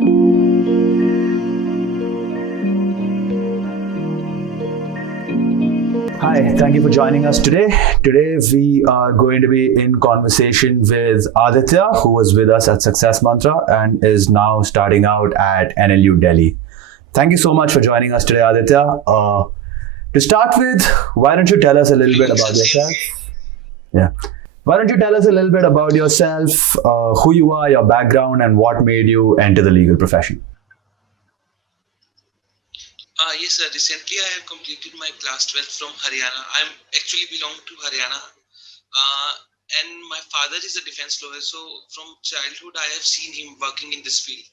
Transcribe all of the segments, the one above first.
Hi, thank you for joining us today. Today we are going to be in conversation with Aditya, who was with us at Success Mantra and is now starting out at NLU Delhi. Thank you so much for joining us today, Aditya. To start with, why don't you tell us a little bit about yourself? Yeah. Why don't you tell us a little bit about yourself, who you are, your background, and what made you enter the legal profession? Yes, sir. Recently, I have completed my class 12 from Haryana. I'm actually belong to Haryana, and my father is a defense lawyer. So from childhood, I have seen him working in this field.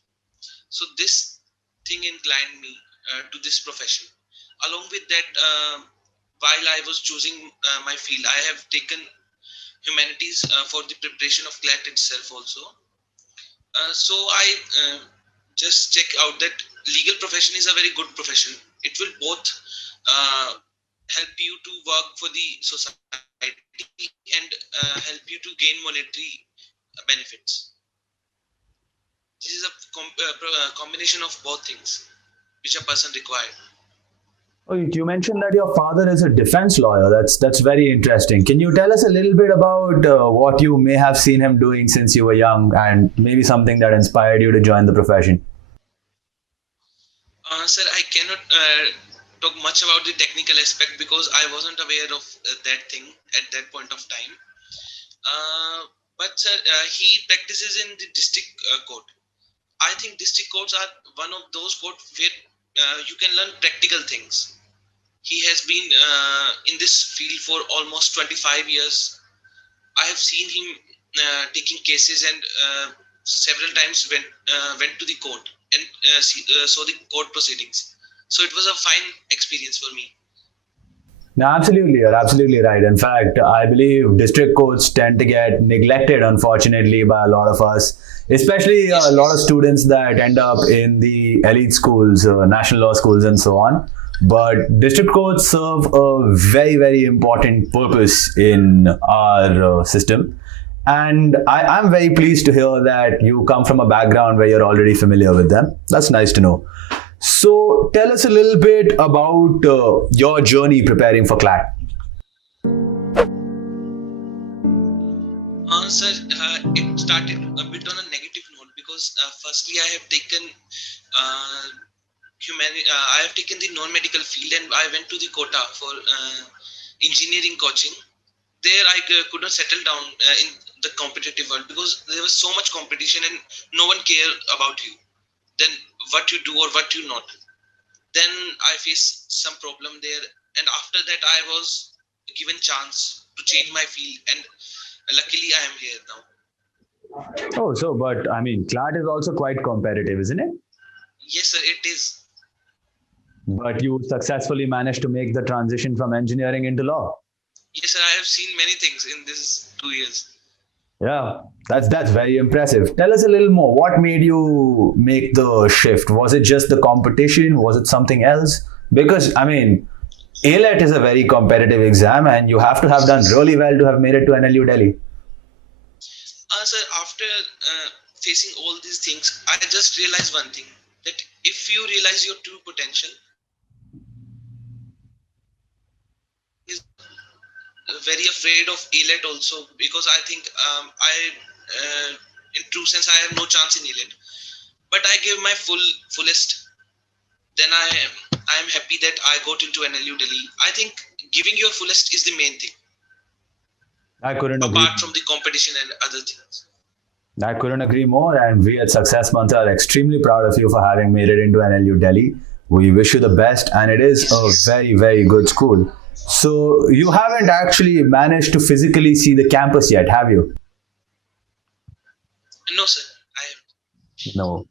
So this thing inclined me to this profession. Along with that, while I was choosing my field, I have taken humanities for the preparation of CLAT itself also. So I just check out that legal profession is a very good profession. It will both help you to work for the society and help you to gain monetary benefits. This is a combination of both things which a person required. Oh, you mentioned that your father is a defense lawyer. That's very interesting. Can you tell us a little bit about what you may have seen him doing since you were young, and maybe something that inspired you to join the profession? Sir, I cannot talk much about the technical aspect because I wasn't aware of that thing at that point of time. But sir, he practices in the district court. I think district courts are one of those courts where you can learn practical things. He has been in this field for almost 25 years. I have seen him taking cases and several times went to the court and saw the court proceedings. So it was a fine experience for me. No, absolutely. You're absolutely right. In fact, I believe district courts tend to get neglected, unfortunately, by a lot of us, especially a lot of students that end up in the elite schools, national law schools, and so on. But district courts serve a very, very important purpose in our system. And I'm very pleased to hear that you come from a background where you're already familiar with them. That's nice to know. So tell us a little bit about your journey preparing for CLAT. Sir, it started a bit on a negative note because firstly I have taken I have taken the non-medical field and I went to the Kota for engineering coaching. There I could not settle down in the competitive world because there was so much competition and no one cared about you. Then what you do or what you not. Then I faced some problem there, and after that I was given chance to change my field, and luckily I am here now. Oh, so, but I mean, CLAT is also quite competitive, isn't it? Yes, sir, it is. But you successfully managed to make the transition from engineering into law. Yes, sir, I have seen many things in these 2 years. Yeah, that's very impressive. Tell us a little more. What made you make the shift? Was it just the competition? Was it something else? Because, I mean, AILET is a very competitive exam and you have to have done really well to have made it to NLU Delhi. Sir, after facing all these things, I just realized one thing, that if you realize your true potential, is very afraid of AILET also because I think in true sense I have no chance in AILET. But I gave my fullest. Then I am happy that I got into NLU Delhi. I think giving your fullest is the main thing. I couldn't agree. Apart from the competition and other things. I couldn't agree more. And we at Success Mantra are extremely proud of you for having made it into NLU Delhi. We wish you the best, and it is a very, very good school. So you haven't actually managed to physically see the campus yet, have you? No, sir, I haven't. No.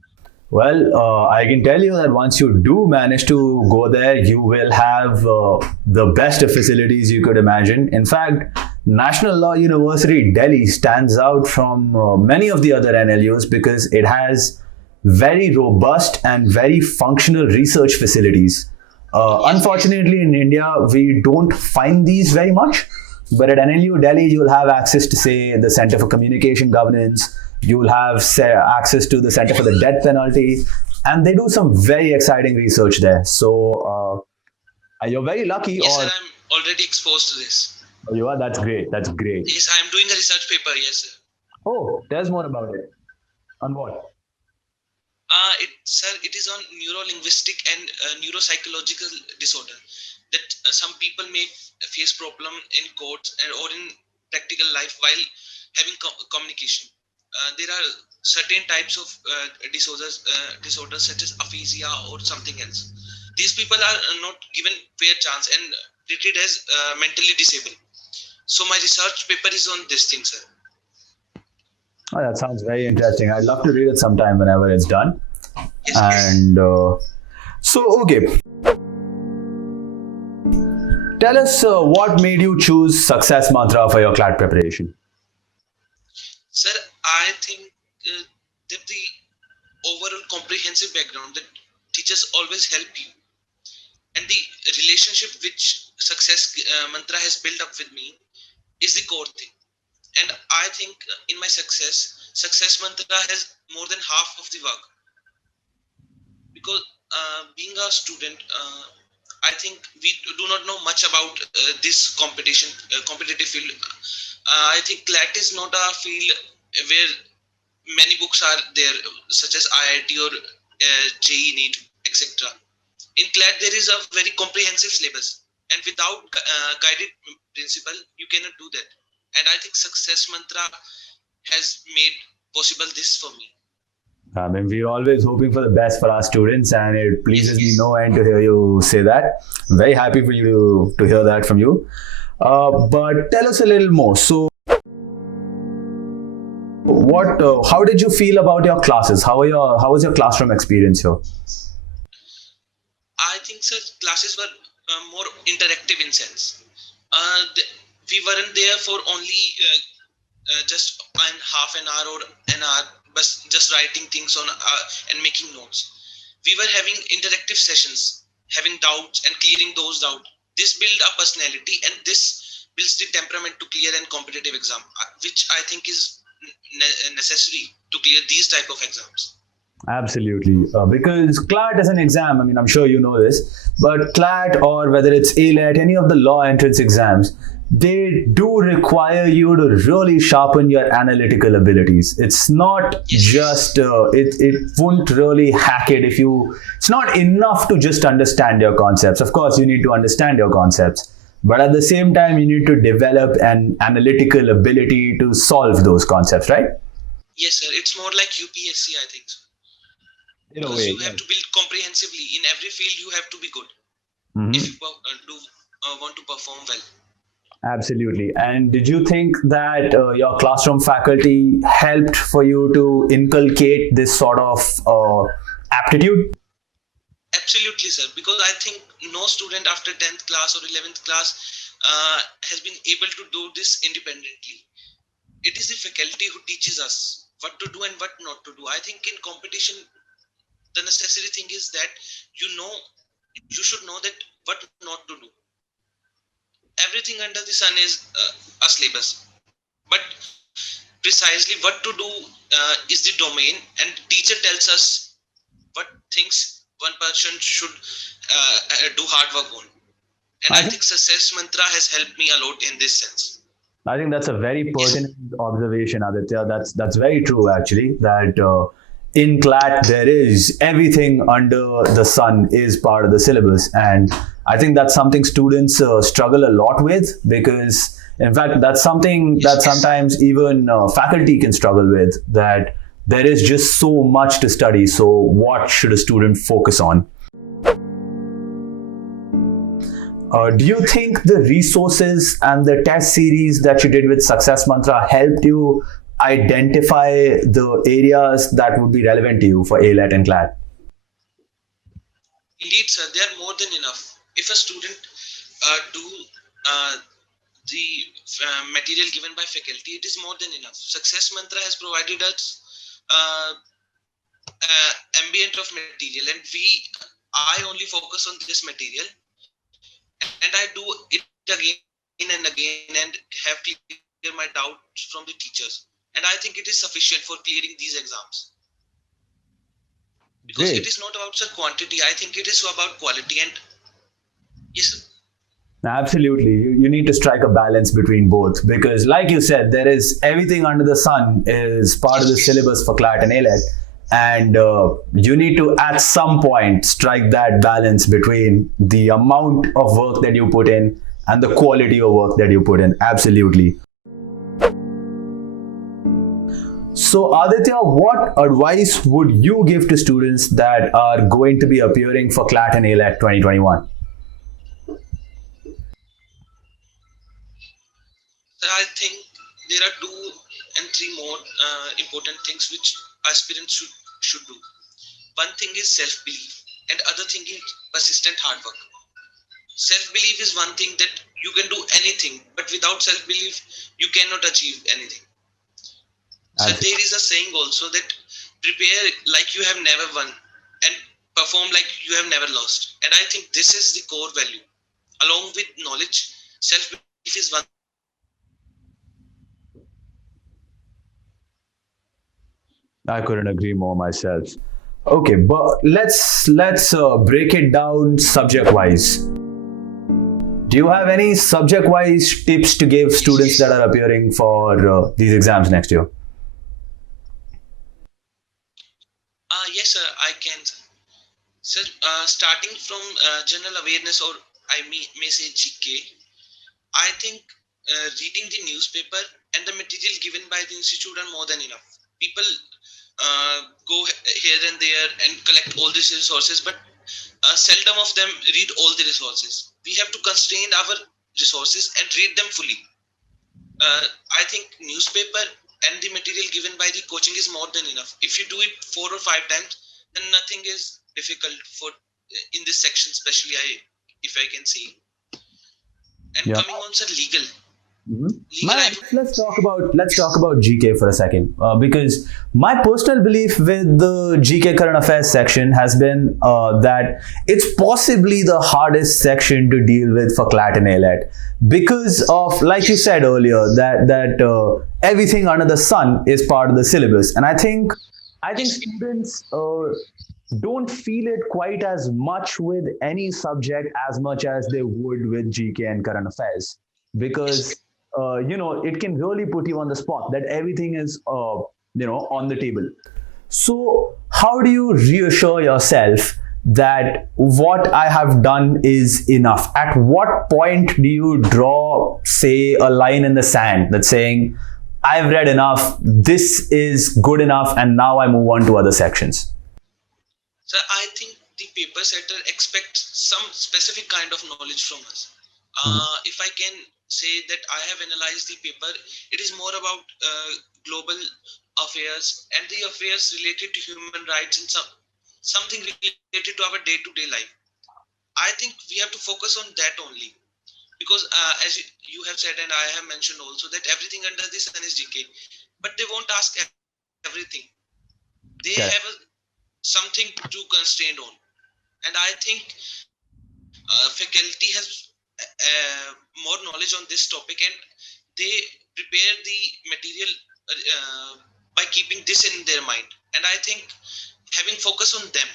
Well, I can tell you that once you do manage to go there, you will have the best of facilities you could imagine. In fact, National Law University Delhi stands out from many of the other NLUs because it has very robust and very functional research facilities. Unfortunately, in India, we don't find these very much. But at NLU Delhi, you'll have access to, say, the Center for Communication Governance. You will have access to the Center for the Death Penalty, and they do some very exciting research there. So you're very lucky. Yes, sir, I'm already exposed to this. Oh, you are? That's great. That's great. Yes, I'm doing a research paper. Yes, sir. Oh, tell us more about it. On what? Sir, it is on neuro-linguistic and neuropsychological disorder that some people may face problem in courts or in practical life while having communication. There are certain types of disorders such as aphasia or something else. These people are not given fair chance and treated as mentally disabled. So my research paper is on this thing, sir. Oh, that sounds very interesting. I'd love to read it sometime whenever it's done. Yes, and okay. Tell us what made you choose Success Mantra for your CLAT preparation? Sir, I think that the overall comprehensive background that teachers always help you, and the relationship which Success Mantra has built up with me is the core thing. And I think in my Success Mantra has more than half of the work. Because being a student, I think we do not know much about this competitive field. I think CLAT is not a field where many books are there, such as IIT or JEE NEET, etc. In CLAT, there is a very comprehensive syllabus, and without guided principle, you cannot do that. And I think Success Mantra has made possible this for me. I mean, we're always hoping for the best for our students, and it pleases me no end to hear you say that. I'm very happy for you to hear that from you. But tell us a little more. So, how did you feel about your classes? How was your classroom experience here? I think, sir, classes were more interactive in sense. We weren't there for only just half an hour or an hour, but just writing things on and making notes. We were having interactive sessions, having doubts and clearing those doubts. This builds a personality, and this builds the temperament to clear an competitive exam, which I think is necessary to clear these type of exams. Absolutely. Because CLAT is an exam. I mean, I'm sure you know this, but CLAT, or whether it's AILET, any of the law entrance exams, they do require you to really sharpen your analytical abilities. It's not just, it won't really hack it if you, it's not enough to just understand your concepts. Of course, you need to understand your concepts, but at the same time, you need to develop an analytical ability to solve those concepts, right? Yes, sir. It's more like UPSC, I think so. In a way, you have to build comprehensively. In every field, you have to be good if you want to perform well. Absolutely. And did you think that your classroom faculty helped for you to inculcate this sort of aptitude? Absolutely, sir. Because I think no student after 10th class or 11th class has been able to do this independently. It is the faculty who teaches us what to do and what not to do. I think in competition, the necessary thing is that you should know that what not to do. Everything under the sun is a syllabus, but precisely what to do is the domain, and teacher tells us what things one person should do hard work on. And I think Success Mantra has helped me a lot in this sense. I think that's a very pertinent observation, Aditya. That's very true, actually, that in CLAT, there is everything under the sun is part of the syllabus. And I think that's something students struggle a lot with, because in fact, that's something that sometimes even faculty can struggle with, that there is just so much to study. So what should a student focus on? Do you think the resources and the test series that you did with Success Mantra helped you identify the areas that would be relevant to you for AILET and CLAT? Indeed, sir, they are more than enough. If a student do the material given by faculty, it is more than enough. Success Mantra has provided us ambient of material, and I only focus on this material, and I do it again and again and have clear my doubts from the teachers. and I think it is sufficient for clearing these exams. Because Great. it is not about quantity, I think it is about quality. And yes, sir. Absolutely. You need to strike a balance between both because, like you said, there is everything under the sun is part of the syllabus for CLAT and AILET. And you need to, at some point, strike that balance between the amount of work that you put in and the quality of work that you put in. Absolutely. So, Aditya, what advice would you give to students that are going to be appearing for CLAT and AILET 2021? So I think there are two and three more important things which aspirants should do. One thing is self-belief, and other thing is persistent hard work. Self-belief is one thing that you can do anything, but without self-belief, you cannot achieve anything. So Absolutely. there is a saying also that prepare like you have never won and perform like you have never lost. And I think this is the core value. Along with knowledge, self-belief is one. I couldn't agree more myself. Okay, but let's break it down subject wise. Do you have any subject wise tips to give students that are appearing for these exams next year? Yes, sir, I can. So, starting from general awareness, or may say GK, I think reading the newspaper and the material given by the institute are more than enough. People go here and there and collect all these resources, but seldom of them read all the resources. We have to constrain our resources and read them fully. I think newspaper and the material given by the coaching is more than enough. If you do it 4 or 5 times, then nothing is difficult for in this section, especially if I can say. And Yeah. coming on, sir, legal. My, Legal, I would. let's talk about GK for a second because my personal belief with the GK current affairs section has been that it's possibly the hardest section to deal with for CLAT and AILET because of, like you said earlier, that everything under the sun is part of the syllabus, and I think students don't feel it quite as much with any subject as much as they would with GK and current affairs because it can really put you on the spot that everything is on the table. So how do you reassure yourself that what I have done is enough? At what point do you draw, say, a line in the sand that's saying, I've read enough, this is good enough, and now I move on to other sections? So I think the paper setter expects some specific kind of knowledge from us. If I can say that I have analyzed the paper, it is more about global affairs and the affairs related to human rights and something related to our day-to-day life. I think we have to focus on that only because as you have said and I have mentioned also that everything under the sun is GK, but they won't ask everything. They Correct. have something to constrain on, and I think faculty has more knowledge on this topic, and they prepare the material by keeping this in their mind. And I think having focus on them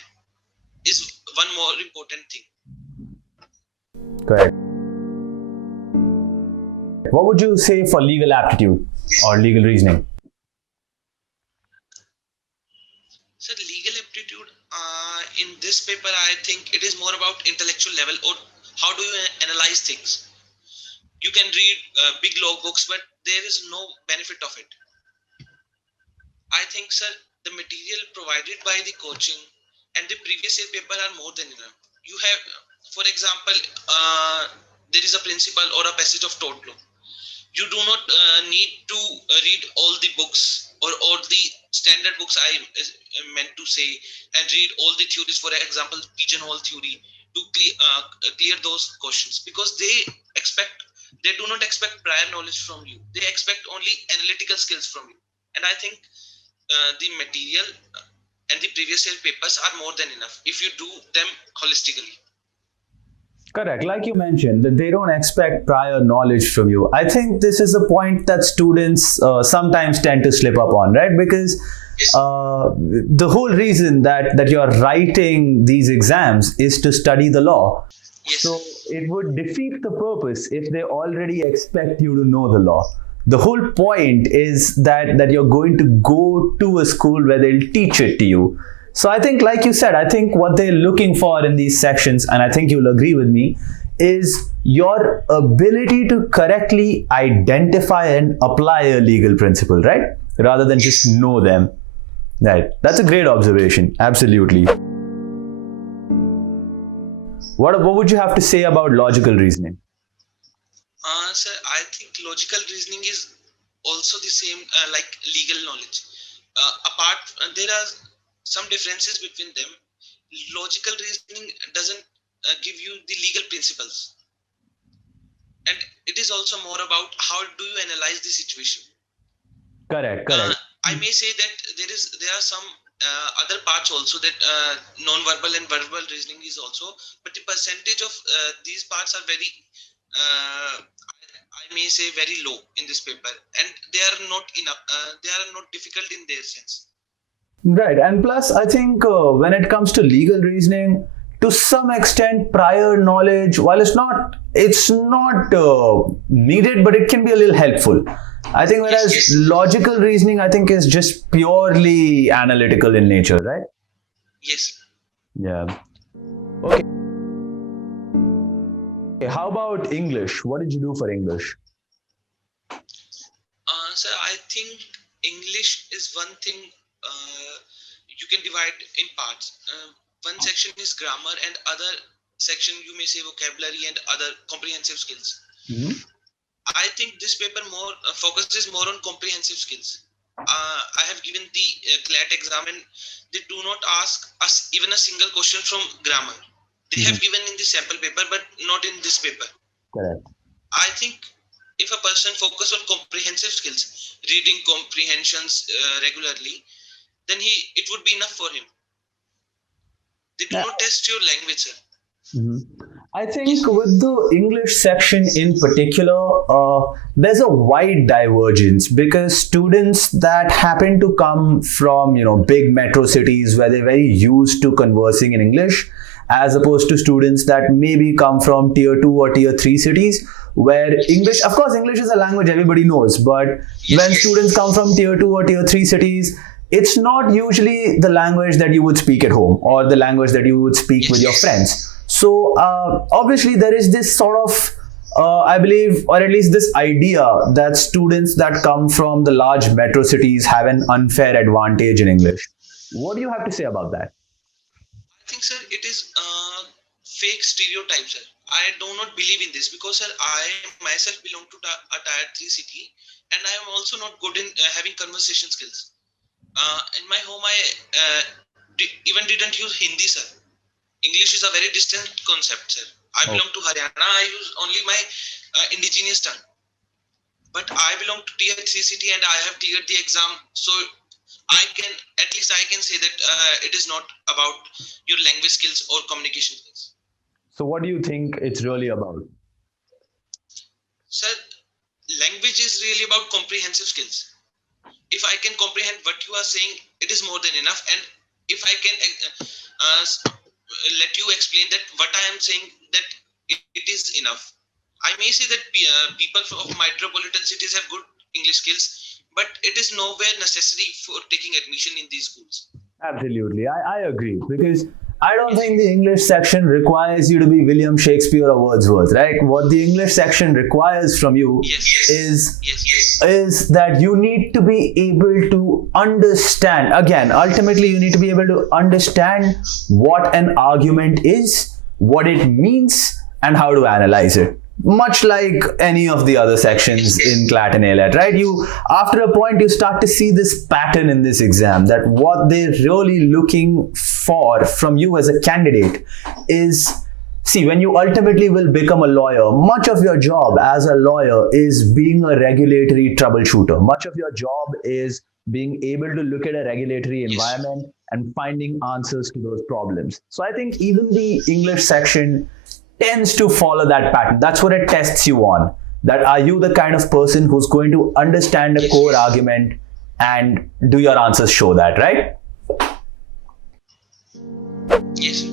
is one more important thing. Correct. What would you say for legal aptitude or legal reasoning? So legal aptitude in this paper, I think it is more about intellectual level, or how do you analyze things. You can read big law books, but there is no benefit of it. I think, sir, the material provided by the coaching and the previous year paper are more than enough. You have, for example, there is a principle or a passage of tort law. You do not need to read all the books or the standard books I meant to say, and read all the theories, for example pigeonhole theory, to clear those questions, because they do not expect prior knowledge from you. They expect only analytical skills from you. And I think the material and the previous year papers are more than enough if you do them holistically. Correct. Like you mentioned, that they don't expect prior knowledge from you. I think this is a point that students sometimes tend to slip up on, right? Because Yes, the whole reason that you're writing these exams is to study the law. So yes, it would defeat the purpose if they already expect you to know the law. The whole point is that you're going to go to a school where they'll teach it to you. So I think, like you said, I think what they're looking for in these sections, and I think you'll agree with me, is your ability to correctly identify and apply a legal principle, right? Rather than just yes. know them. Right. That's a great observation. Absolutely. What would you have to say about logical reasoning? Sir, I think logical reasoning is also the same like legal knowledge. There are some differences between them. Logical reasoning doesn't give you the legal principles, and it is also more about how do you analyze the situation. Correct, uh, correct. I may say that there are some other parts also that non-verbal and verbal reasoning is also, but the percentage of these parts are very, I may say, very low in this paper, and they are not enough. They are not difficult in their sense. Right. And plus, I think when it comes to legal reasoning, to some extent, prior knowledge, while it's not needed, but it can be a little helpful. I think Yes, whereas yes, logical reasoning, I think is just purely analytical in nature, right? yes. Yeah. Okay. How about English? What did you do for English? Sir, I think English is one thing you can divide in parts. One section is grammar, and other section you may say vocabulary and other comprehensive skills. Mhm. I think this paper more focuses more on comprehensive skills. I have given the CLAT exam, and they do not ask us even a single question from grammar. They Mhm. have given in the sample paper, but not in this paper. Correct. I think if a person focus on comprehensive skills, reading comprehensions regularly, then it would be enough for him. They do Yeah. not test your language, sir. Mhm. I think Yes, with the English section in particular, there's a wide divergence because students that happen to come from big metro cities where they're very used to conversing in English, as opposed to students that maybe come from tier two or tier three cities where English, of course, English is a language everybody knows, but yes, when students come yes, from tier two or tier three cities, it's not usually the language that you would speak at home or the language that you would speak with yes, your yes, friends. So obviously there is this sort of, I believe, or at least this idea that students that come from the large metro cities have an unfair advantage in English. What do you have to say about that? I think, sir, it is fake stereotype, sir. I do not believe in this because, sir, I myself belong to a tier 3 city, and I am also not good in having conversation skills. In my home, I even didn't use Hindi, sir. English is a very distant concept, sir. I Oh, belong to Haryana. I use only my indigenous tongue. But I belong to tier 3 city, and I have cleared the exam. So I can, at least I can say that it is not about your language skills or communication skills. so what do you think it's really about? Sir, language is really about comprehensive skills. If I can comprehend what you are saying, it is more than enough. And if I can let you explain that what I am saying, that it is enough. I may say that people of metropolitan cities have good English skills, but it is nowhere necessary for taking admission in these schools. Absolutely, I agree because I don't Yes, think the English section requires you to be William Shakespeare or Wordsworth, right? What the English section requires from you yes, yes, is yes, yes, is that you need to be able to understand. Again, ultimately, you need to be able to understand what an argument is, what it means, and how to analyze it. Much like any of the other yes, sections in yes, CLAT and AILET, right? You, after a point, you start to see this pattern in this exam that what they're really looking for from you as a candidate is, see, when you ultimately will become a lawyer, much of your job as a lawyer is being a regulatory troubleshooter. Much of your job is being able to look at a regulatory yes, environment and finding answers to those problems. So I think even the English section tends to follow that pattern. That's what it tests you on. That are you the kind of person who's going to understand a core argument, and do your answers show that, right? Yes.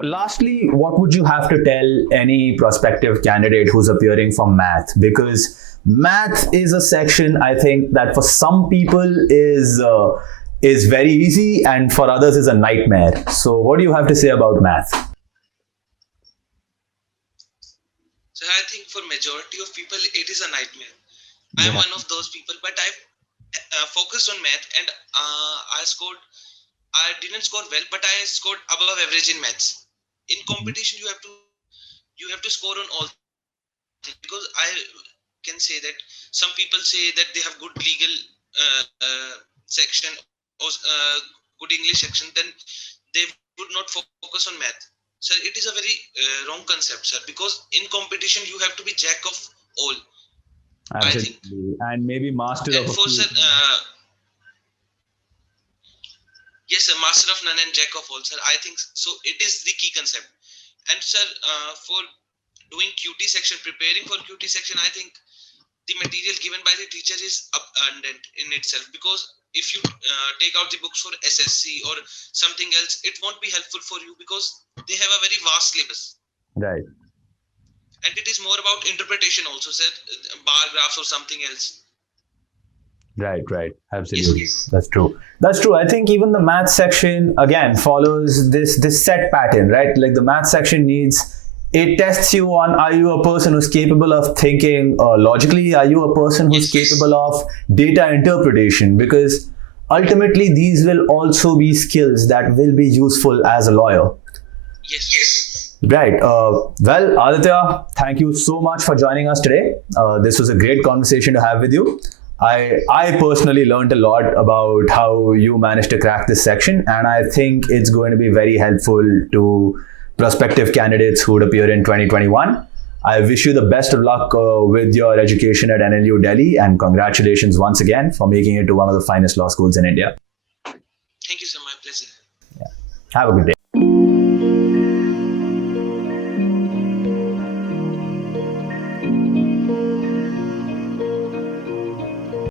Lastly, what would you have to tell any prospective candidate who's appearing for math? Because math is a section, I think, that for some people is very easy, and for others is a nightmare. So what do you have to say about math? So I think for majority of people, it is a nightmare. I am one of those people, but I've focused on math, and I didn't score well, but I scored above average in maths. In competition, you have to score on all things, because I can say that some people say that they have good legal section or good English section, then they would not focus on math. Sir, it is a very wrong concept, sir, because in competition you have to be jack of all. Absolutely. I think. And maybe master And of a for few. sir, yes, sir, master of none and jack of all, sir. I think so. It is the key concept. And sir, for doing QT section, preparing for QT section, I think the material given by the teacher is abundant in itself, because if you take out the books for SSC or something else, it won't be helpful for you, because they have a very vast syllabus. Right. And it is more about interpretation also, sir, bar graphs or something else. Right. Absolutely. Yes. That's true. I think even the math section again follows this set pattern, right? Like the math section it tests you on, are you a person who's capable of thinking logically? Are you a person who's capable of data interpretation? Because ultimately these will also be skills that will be useful as a lawyer. Yes. Right. Well, Aditya, thank you so much for joining us today. This was a great conversation to have with you. I personally learned a lot about how you managed to crack this section, and I think it's going to be very helpful to prospective candidates who would appear in 2021. I wish you the best of luck with your education at NLU Delhi, and congratulations once again for making it to one of the finest law schools in India. Thank you, sir. My pleasure. Have a good day.